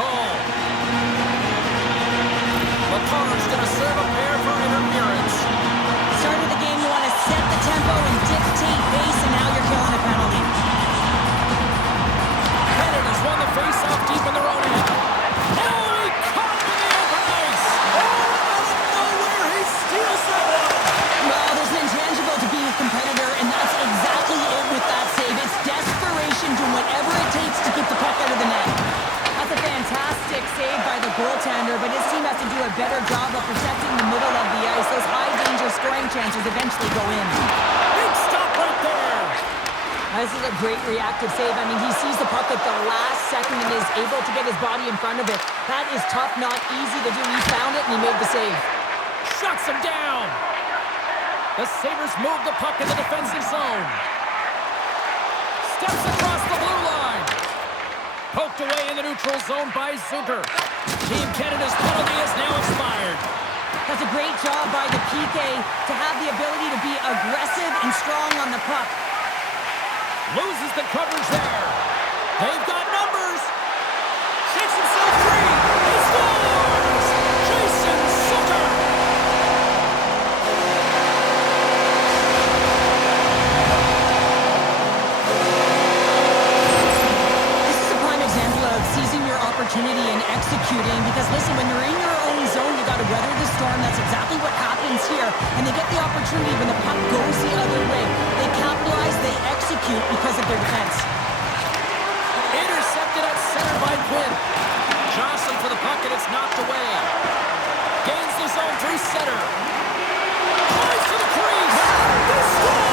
call. McCarr's going to serve a pair for interference. Start of the game, you want to set the tempo and dictate pace, and now you're killing a penalty. Canada's won the face-off deep in their own end. Oh, he caught him in the open ice. Oh, out of nowhere, he steals that one. Well, there's an intangible to being a competitor, and that's exactly it with that save. It's desperation, doing whatever it takes to keep the puck out of the net. That's a fantastic save by the goaltender, but his team has to do a better job of protecting the middle of the ice. Those high-danger scoring chances eventually go in. Big stop right there. This is a great reactive save. I mean, he sees the puck at the last second and is able to get his body in front of it. That is tough, not easy to do. He found it and he made the save. Shuts him down. The Sabres move the puck in the defensive zone. Steps across the blue line. Poked away in the neutral zone by Zucker. Team Canada's penalty is now expired. That's a great job by the PK to have the ability to be aggressive and strong on the puck. Loses the coverage there. They've got numbers. Shakes himself free. He scores! Jason Zucker! This is a prime example of seizing your opportunity and executing, because listen, when you're in your own zone, you got to weather the storm. That's exactly what happens here. And they get the opportunity when the puck goes the other way. They capitalize, they execute because of their defense. Intercepted at center by Quinn. Johnson for the puck, and it's knocked away. Gains the zone through center. Tries to the crease. They score!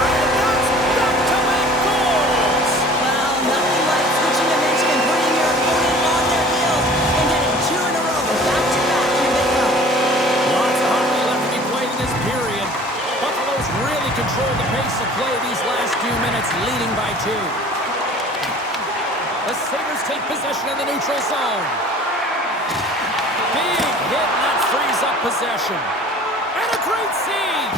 And that's back-to-back goals! Well, nothing like switching momentum and putting your opponent on their heels and getting two in a row. Back-to-back, here they come. Lots of hockey left to be played in this period. Buffalo's really controlled the pace of play these last few minutes, leading by 2. The Sabres take possession in the neutral zone. Big hit, and that frees up possession. And a great save!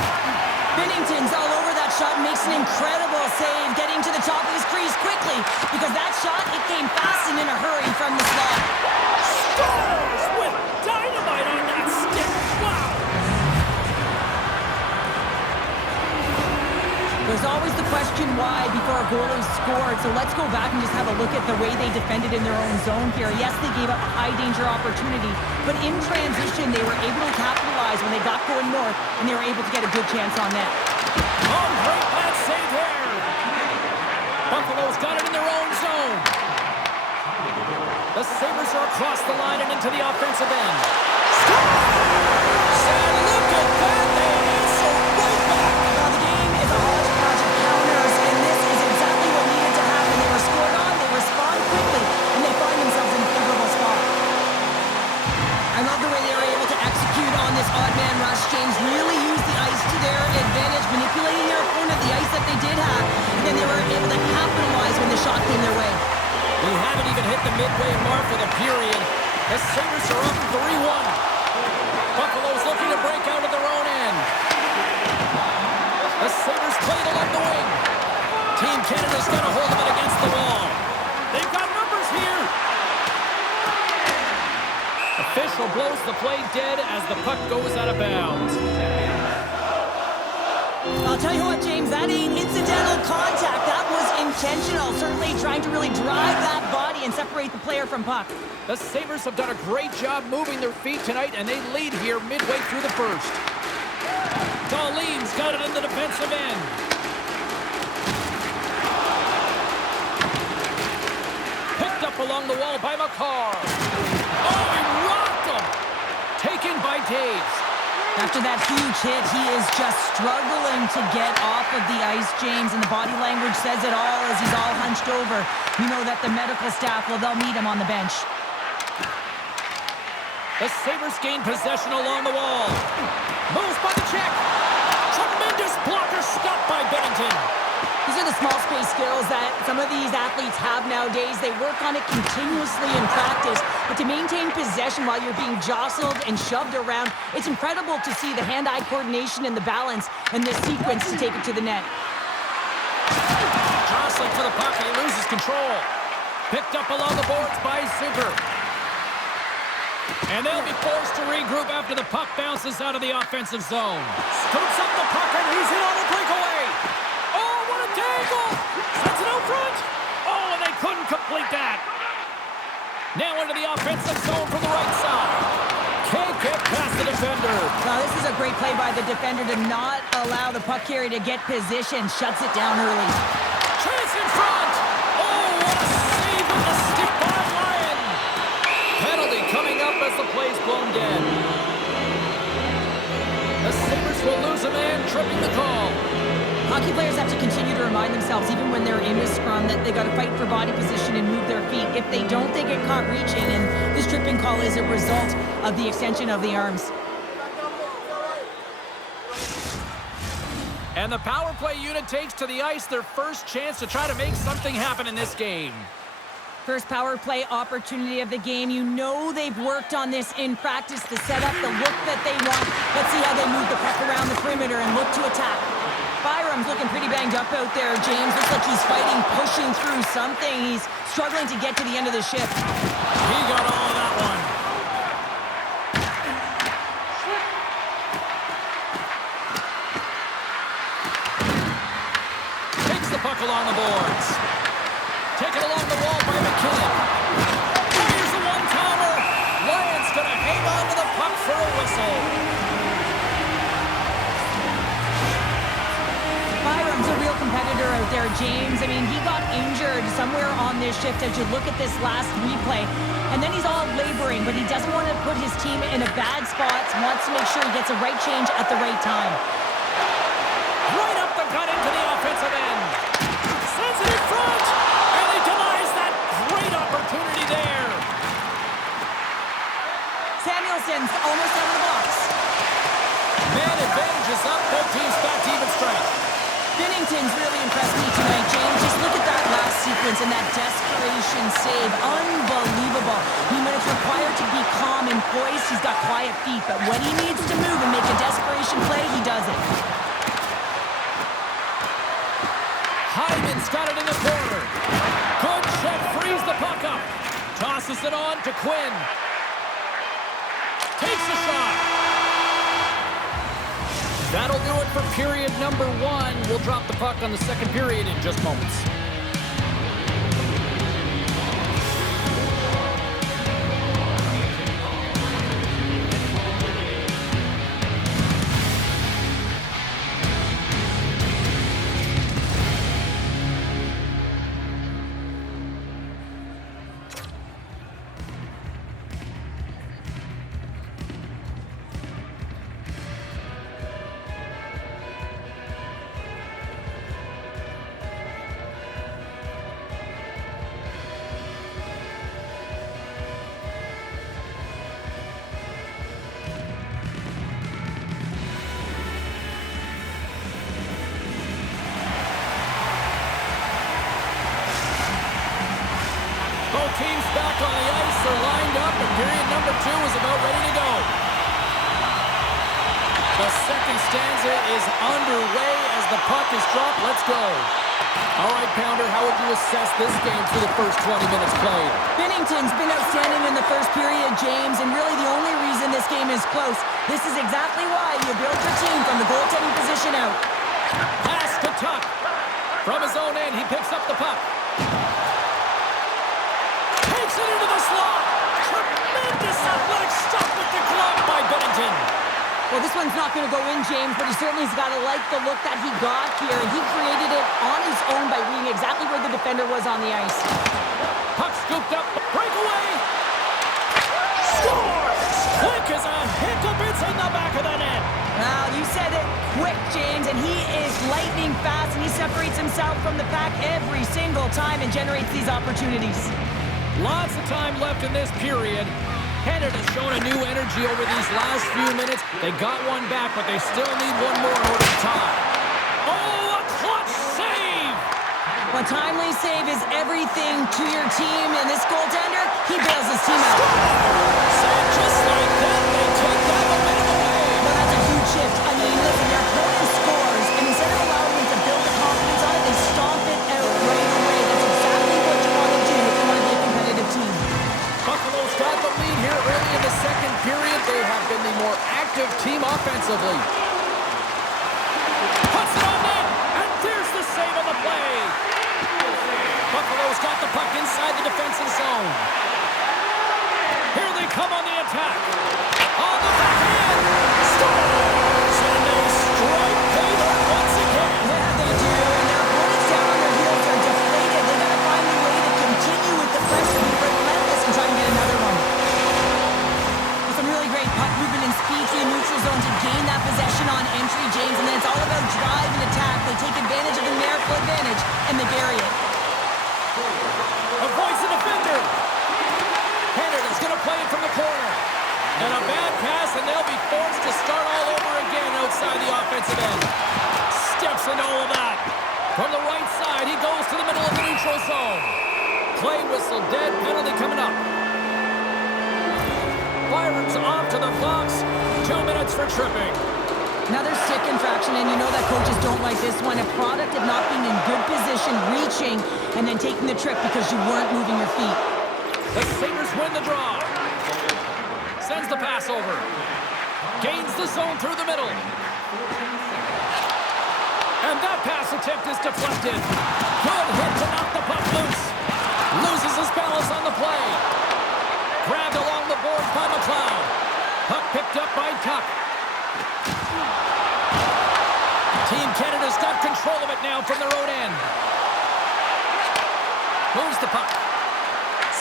Binnington's all over that shot, makes an incredible save, getting to the top of his crease quickly, because that shot, it came fast and in a hurry from the slot. Scores with dynamite on that stick. Wow! There's always the question why before a goal is scored, so let's go back and just have a look at the way they defended in their own zone here. Yes, they gave up a high-danger opportunity, but in transition, they were able to capitalize when they got going north, and they were able to get a good chance on net. Oh, great pass save there! Buffalo's got it in their own zone. The Sabres are across the line and into the offensive end. Scores! And look at that! They answer right back! Now, the game is a hodgepodge of counters, and this is exactly what needed to happen. They were scored on, they respond quickly, and they find themselves in a favorable spot. I love the way they were able to execute on this odd man rush. James really used the ice to their advantage, manipulating their opponent, the ice that they did have, and then they were able to capitalize when the shot came their way. We haven't even hit the midway mark of the period. The Sabres are up 3-1. Buffalo's looking to break out of their own end. The Sabres play it along the wing. Team Canada's got a hold of it against the wall. They've got numbers here. Official blows the play dead as the puck goes out of bounds. I'll tell you what, James, that ain't incidental contact. That was intentional, certainly trying to really drive that body and separate the player from puck. The Sabres have done a great job moving their feet tonight, and they lead here midway through the first. Dahlin's got it in the defensive end. Picked up along the wall by McCarr. Oh, he rocked him! Taken by Taves. After that huge hit, he is just struggling to get off of the ice, James, and the body language says it all as he's all hunched over. You know that the medical staff, well, they'll meet him on the bench. The Sabres gain possession along the wall. Moves by the check. Tremendous blocker stopped by Binnington. These are the small space skills that some of these athletes have nowadays. They work on it continuously in practice, but to maintain possession while you're being jostled and shoved around, it's incredible to see the hand-eye coordination and the balance in this sequence to take it to the net. Jostling for the puck, and he loses control. Picked up along the boards by Zucker. And they'll be forced to regroup after the puck bounces out of the offensive zone. Scoops up the puck, and he's in on a breakaway. Oh, what a tangle! Sends it out front. Oh, and they couldn't complete that. Now into the offensive zone from the right side. Can't get past the defender. Now, this is a great play by the defender to not allow the puck carrier to get position. Shuts it down early. Chance in front. Oh, what a save with the stick by Lyon. Penalty coming up as the play's blown dead. The Sabres will lose a man, tripping the call. Hockey players have to continue to remind themselves, even when they're in a scrum, that they got to fight for body position and move their feet. If they don't, they get caught reaching, and this tripping call is a result of the extension of the arms. And the power play unit takes to the ice their first chance to try to make something happen in this game. First power play opportunity of the game. You know they've worked on this in practice to set up the look that they want. Let's see how they move the puck around the perimeter and look to attack. Byram's looking pretty banged up out there. James looks like he's fighting, pushing through something. He's struggling to get to the end of the shift. He got all of that one. Takes the puck along the boards. Taken along the wall by McKinnon. Here's the one-timer. Lyon's going to hang on to the puck for a whistle. Byram's a real competitor out there, James. I mean, he got injured somewhere on this shift as you look at this last replay. And then he's all laboring, but he doesn't want to put his team in a bad spot. Wants to make sure he gets a right change at the right time. Right up the gut into the offensive end. Sends it in front. And he denies that great opportunity there. Samuelson's almost out of the box. Man advantage is up. Both teams back to even strength. Binnington's really impressed me tonight, James. Just look at that last sequence and that desperation save. Unbelievable. I mean, when it's required to be calm and poised, he's got quiet feet. But when he needs to move and make a desperation play, he does it. Hyman's got it in the corner. Good check, frees the puck up. Tosses it on to Quinn. Takes a shot. That'll do it for period number 1. We'll drop the puck on the second period in just moments. Both teams back on the ice. They're lined up, and period number 2 is about ready to go. The second stanza is underway as the puck is dropped. Let's go. All right, Pounder, how would you assess this game through the first 20 minutes played? Binnington's been outstanding in the first period, James, and really the only reason this game is close. This is exactly why you build your team from the goaltending position out. Pass to Tuck. From his own end, he picks up the puck. Takes it into the slot. Tremendous athletic stop with the glove by Binnington. Well, this one's not going to go in, James, but he certainly has got to like the look that he got here. He created it on his own by reading exactly where the defender was on the ice. Puck scooped up. Breakaway. Scores! Quick as a hiccup. It's in the back of the net. Well, you said it quick, James, and he is lightning fast, and he separates himself from the pack every single time and generates these opportunities. Lots of time left in this period. Canada's shown a new energy over these last few minutes. They got one back, but they still need one more in order to tie. Oh, a clutch save! A timely save is everything to your team, and this goaltender, he bails his team out. Save just like that. They take that momentum away. Well, that's a huge shift. I mean, listen, your opponent scores, and instead of allowing him to build the confidence on it, they stomp it out right away. That's exactly what you want to do if you want to be defensively. Puts it on net, and there's the save on the play. Buffalo's got the puck inside the defensive zone. Here they come on the attack. On the backhand. Scores! And they strike payback once again. Yeah, they do. And their opponents down on their heels are deflated. They gotta find a way to continue with the pressure, be relentless, and try and get another one. With some really great puck movement and speed to the neutral zone to gain that possession on entry, James. And then it's all about drive and attack. They take advantage of the miracle advantage, and they bury it. Avoids the defender. Canada's going to play it from the corner. And a bad pass, and they'll be forced to start all over again outside the offensive end. Steps into all of that. From the right side, he goes to the middle of the neutral zone. Play whistle, dead penalty coming up. Byron's off to the box. 2 minutes for tripping. Another stick infraction, and you know that coaches don't like this one. A product of not being in good position, reaching, and then taking the trip because you weren't moving your feet. The Sabres win the draw. Sends the pass over. Gains the zone through the middle. And that pass attempt is deflected. Good hit to knock the puck loose. Loses his balance on the play. Grabbed along the boards by McLeod. Puck picked up by Tuck. Team Canada's got control of it now from their own end. Moves the puck.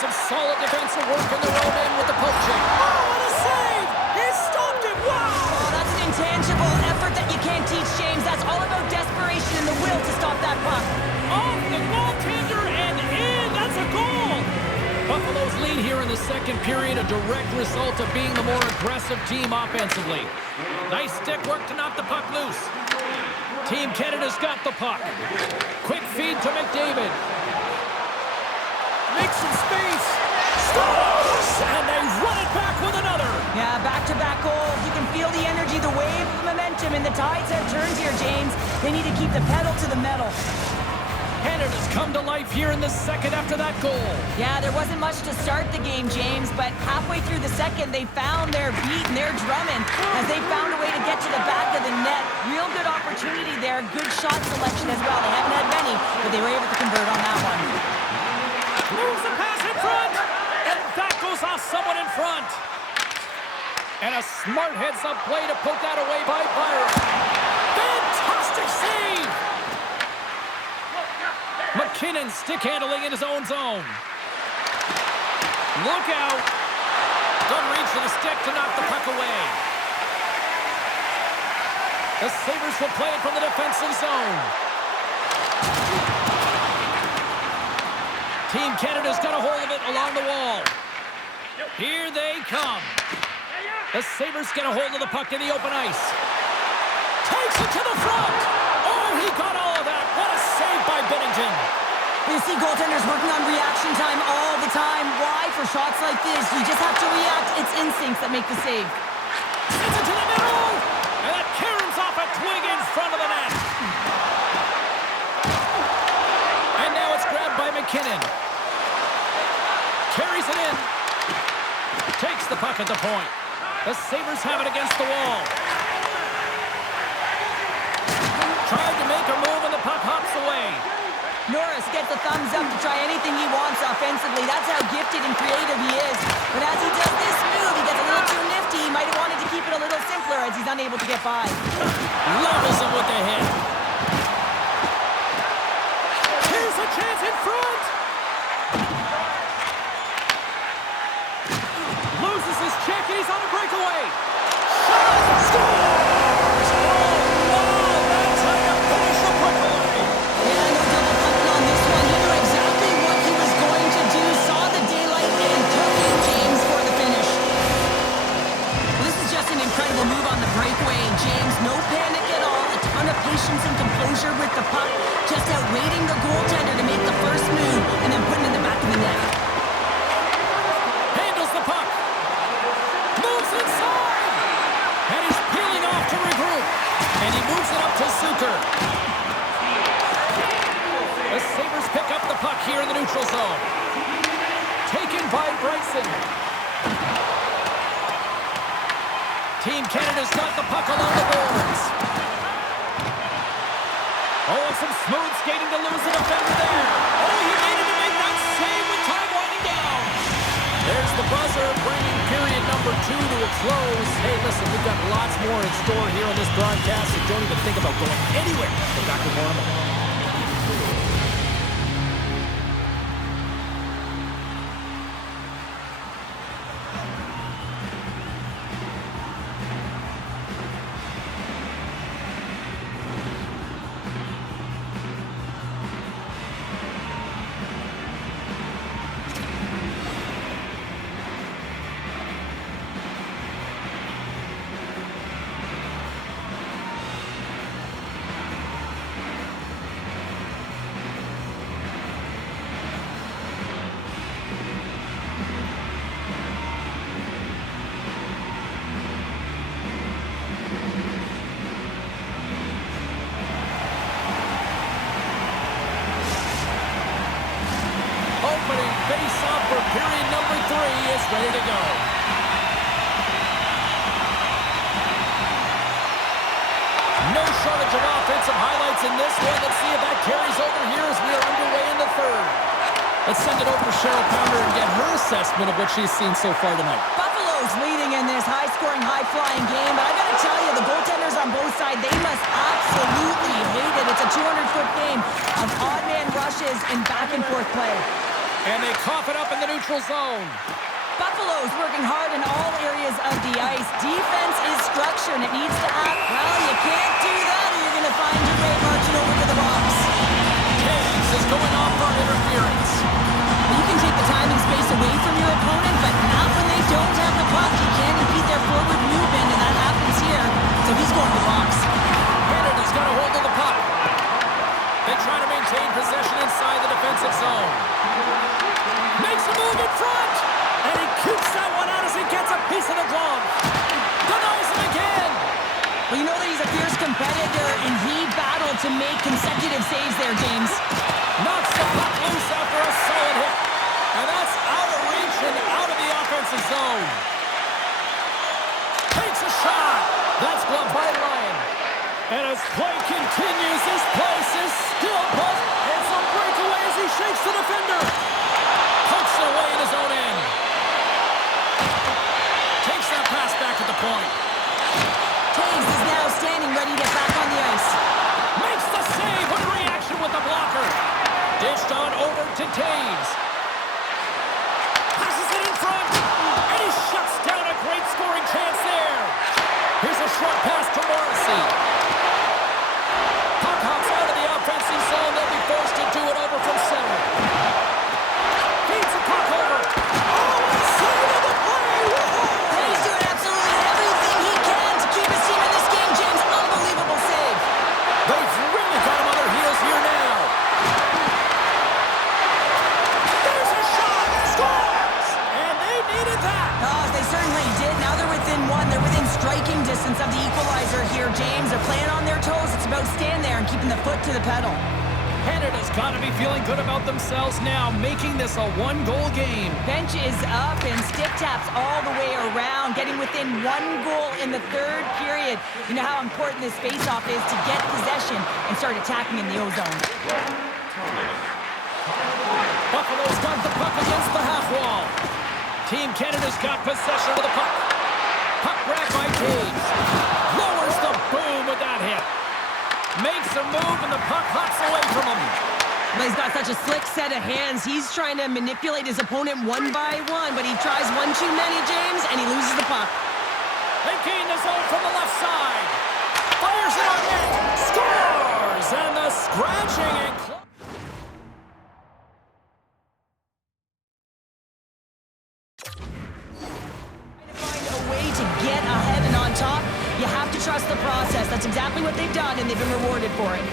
Some solid defensive work in their own end with the poaching. Oh, what a save! He stopped it! Wow! Oh, that's an intangible effort that you can't teach, James. That's all about desperation and the will to stop that puck. Off the goaltender and in! That's a goal! Buffalo's lead here in the second period, a direct result of being the more aggressive team offensively. Nice stick work to knock the puck loose. Team Canada's got the puck. Quick feed to McDavid. Makes some space. Scores! And they run it back with another. Yeah, back-to-back goals. You can feel the energy, the wave of momentum, and the tides have turned here, James. They need to keep the pedal to the metal. Canada's come to life here in the second after that goal. Yeah, there wasn't much to start the game, James, but halfway through the second, they found their beat and their drumming as they found a way to get to the back of the net. Real good opportunity there. Good shot selection as well. They haven't had many, but they were able to convert on that one. Moves the pass in front, and that goes off someone in front. And a smart heads-up play to put that away by Byron. Fantastic save! McKinnon stick handling in his own zone. Look out. Good reach for the stick to knock the puck away. The Sabres will play it from the defensive zone. Team Canada's got a hold of it along the wall. Here they come. The Sabres get a hold of the puck in the open ice. Takes it to the front. Oh, he got all of that. What a save by Binnington. You see goaltenders working on reaction time all the time. Why? For shots like this, you just have to react. It's instincts that make the save. Sends it to the middle. And that caroms off a twig in front of the net. And now it's grabbed by McKinnon. Carries it in. Takes the puck at the point. The Sabres have it against the wall. Tried to make a move and the puck hops away. Norris gets a thumbs up to try anything he wants offensively. That's how gifted and creative he is. But as he does this move, he gets a little too nifty. He might have wanted to keep it a little simpler as he's unable to get by. Levels him with the hit. Here's a chance in front. Loses his check and he's on a breakaway. Shot! Scores! Oh, wow! That's how you finish the breakaway. Yeah, no double pumping on this one. He knew exactly what he was going to do, saw the daylight, and took in James for the finish. Well, this is just an incredible move on the breakaway. James, no panic at all. A ton of patience and composure with the puck. Just outwaiting the goaltender to make the first move and then putting it in the back of the net. Handles the puck. Moves inside. And he's peeling off to regroup. And he moves it up to Zucker. The Sabres pick up the puck here in the neutral zone. Taken by Bryson. Team Canada's got the puck along the boards. Oh, some smooth skating to lose the defender there. Oh, he needed to make that save with time winding down. There's the buzzer, bringing period number 2 to a close. Hey, listen, we've got lots more in store here on this broadcast, so don't even think about going anywhere. We're back with more in a moment. Opening face-off for period number 3 is ready to go. No shortage of offensive highlights in this one. Let's see if that carries over here as we are underway in the third. Let's send it over to Cheryl Pounder and get her assessment of what she's seen so far tonight. Buffalo's leading in this high-scoring, high-flying game, but I gotta tell you, the goaltenders on both sides, they must absolutely hate it. It's a 200-foot game of odd-man rushes and back-and-forth play. And they cough it up in the neutral zone. Buffalo's working hard in all areas of the ice. Defense is structure, and it needs to act. Well, you can't do that, or you're going to find your way marching over to the box. Hayes is going off for interference. You can take the time and space away from your opponent, but not when they don't have the puck. You can't impede their forward movement, and that happens here. So he's going to the box. Canada's got a hold of the puck. They try to maintain possession inside the defensive zone. Makes a move in front. And he keeps that one out as he gets a piece of the glove. Denies him again. Well, you know that he's a fierce competitor, and he battled to make consecutive saves there, James. Knocks the puck loose after a solid hit. And that's out of reach and out of the offensive zone. Takes a shot. That's gloved by Ryan. And as play continues, this place is still buzzed. It's a breakaway as he shakes the defender. Pokes it away in his own end. Takes that pass back at the point. Taves is now standing ready to get back on the ice. Makes the save. What a reaction with the blocker. Dished on over to Taves. Passes it in front. And he shuts down a great scoring chance there. Here's a short pass to Morrissey. Puck hops out of the offensive zone. They'll be forced to do it over from center. Feeds the puck over. Oh, save of the play. And he's doing absolutely everything he can to keep his team in this game, James. Unbelievable save. They've really got him on their heels here now. There's a shot. Scores! And they needed that. Oh, they certainly did. Now they're within one. They're within striking distance of the equalizer here, James. They're playing on their toes. It's about staying there and keeping the foot to the pedal. Canada's got to be feeling good about themselves now, making this a one-goal game. Bench is up and stick taps all the way around, getting within 1 goal in the third period. You know how important this faceoff is to get possession and start attacking in the O-zone. Buffalo's got the puck against the half wall. Team Canada's got possession of the puck. Puck grabbed by Taves. Lowers the boom with that hit. Makes a move and the puck hops away from him. Well, he's got such a slick set of hands. He's trying to manipulate his opponent one by one, but he tries one too many, James, and he loses the puck. They gain the zone from the left side. Fires it on net. Scores! And the scratching and You have to trust the process. That's exactly what they've done, and they've been rewarded for it.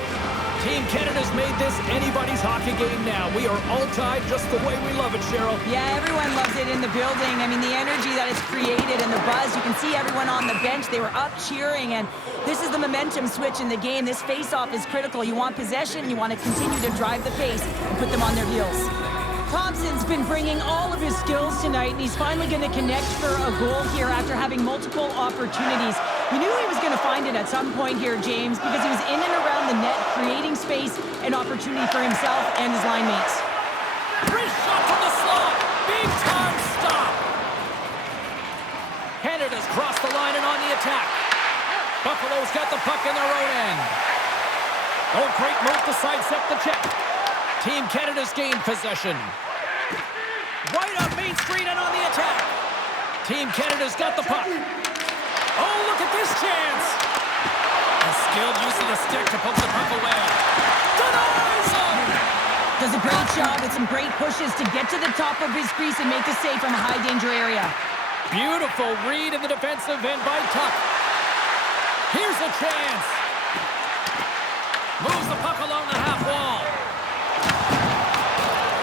Team Canada's made this anybody's hockey game now. We are all tied just the way we love it, Cheryl. Yeah, everyone loves it in the building. I mean, the energy that it's created and the buzz. You can see everyone on the bench. They were up cheering, and this is the momentum switch in the game. This face-off is critical. You want possession. You want to continue to drive the pace and put them on their heels. Thompson's been bringing all of his skills tonight, and he's finally going to connect for a goal here after having multiple opportunities. You knew he was going to find it at some point here, James, because he was in and around the net, creating space and opportunity for himself and his line mates. Wrist shot from the slot. Big time stop. Canada's crossed the line and on the attack. Buffalo's got the puck in their own end. Oh, great move to sidestep the check. Team Canada's gained possession. Right on Main Street and on the attack. Team Canada's got the puck. Oh, look at this chance. A skilled use of the stick to poke the puck away. Denies him. Does a great job with some great pushes to get to the top of his crease and make a save from a high-danger area. Beautiful read in the defensive end by Tuch. Here's a chance. Moves the puck along the half wall.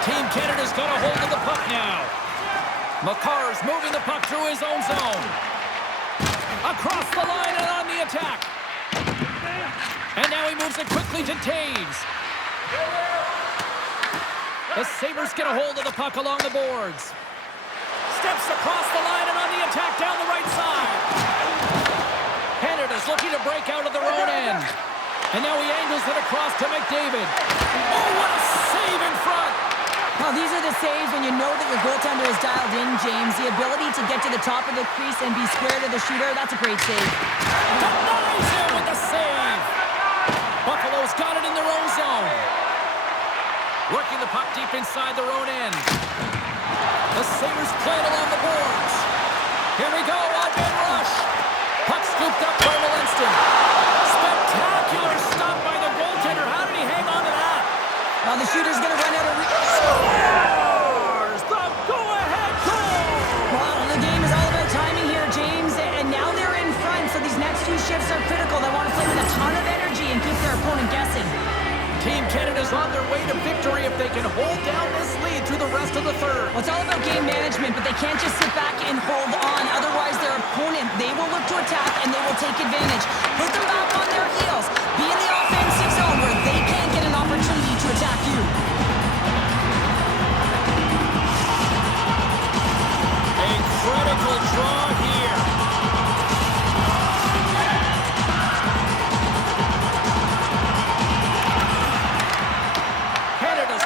Team Canada's got a hold of the puck now. Makar's moving the puck through his own zone. Across the line and on the attack. And now he moves it quickly to Taves. The Sabres get a hold of the puck along the boards. Steps across the line and on the attack down the right side. Canada's looking to break out of their own end. And now he angles it across to McDavid. Oh, what a save in front! Well, these are the saves when you know that your goaltender is dialed in, James. The ability to get to the top of the crease and be square to the shooter, that's a great save. Denies him with the save! Buffalo's got it in their own zone. Working the puck deep inside their own end. The Sabres play it along the boards. Here we go, odd-man rush. Puck scooped up by Walensky. Spectacular stop by the goaltender. How did he hang on to that? Well, the shooter's going to run out of Scores! The go-ahead goal! Well, the game is all about timing here, James. And now they're in front, so these next two shifts are critical. They want to play with a ton of energy and keep their opponent guessing. Team Canada's on their way to victory if they can hold down this lead through the rest of the third. Well, it's all about game management, but they can't just sit back and hold on. Otherwise, their opponent, they will look to attack and they will take advantage. Put them back on their heels. Be in the offensive zone where they can't get an opportunity to attack you. A critical draw here.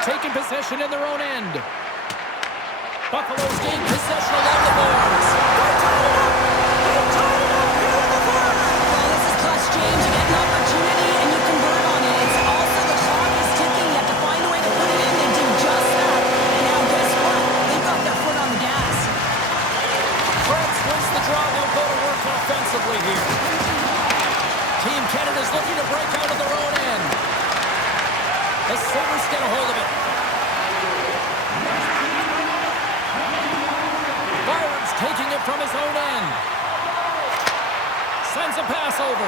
Taking possession in their own end. Buffalo's gained possession along the boards. Well, this is clutch, James. You get an opportunity and you convert on it. It's also the clock is ticking. You have to find a way to put it in. They do just that. And now guess what? They've got their foot on the gas. Fred wins the draw. They'll go to work offensively here. Team Canada's looking to break out of their own end. The Sabres get a hold of it. Byron's taking it from his own end. Sends a pass over.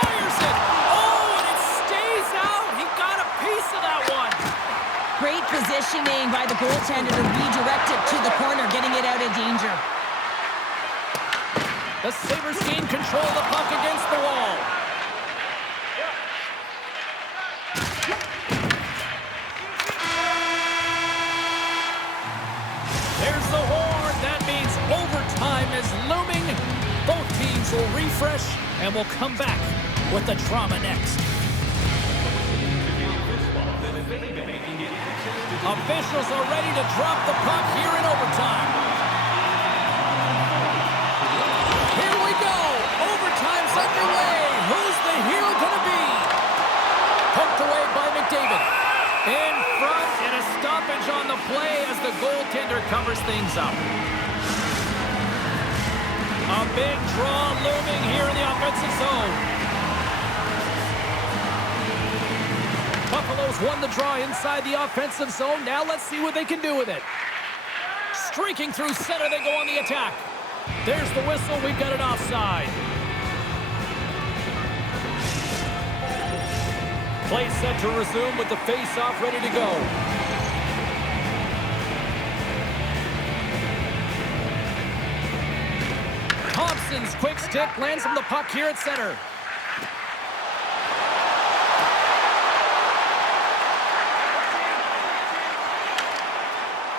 Fires it. Oh, and it stays out. He got a piece of that one. Great positioning by the goaltender to redirect it to the corner, getting it out of danger. The Sabres gain control of the puck against the wall. There's the horn. That means overtime is looming. Both teams will refresh and will come back with the drama next. Officials are ready to drop the puck here in overtime. Here we go. Overtime's underway. Who's the hero going to be? Poked away by McDavid. In front and a stoppage on the play as the goaltender covers things up. A big draw looming here in the offensive zone. Buffalo's won the draw inside the offensive zone. Now let's see what they can do with it. Streaking through center, they go on the attack. There's the whistle. We've got it offside. Play set to resume with the face-off ready to go. Thompson's quick stick lands him the puck here at center.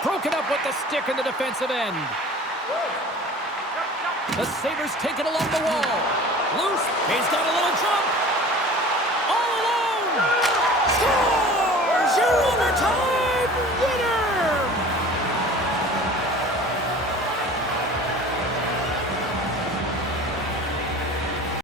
Broken up with the stick in the defensive end. The Sabres take it along the wall. Loose. He's got a little jump. All alone. Scores! Your overtime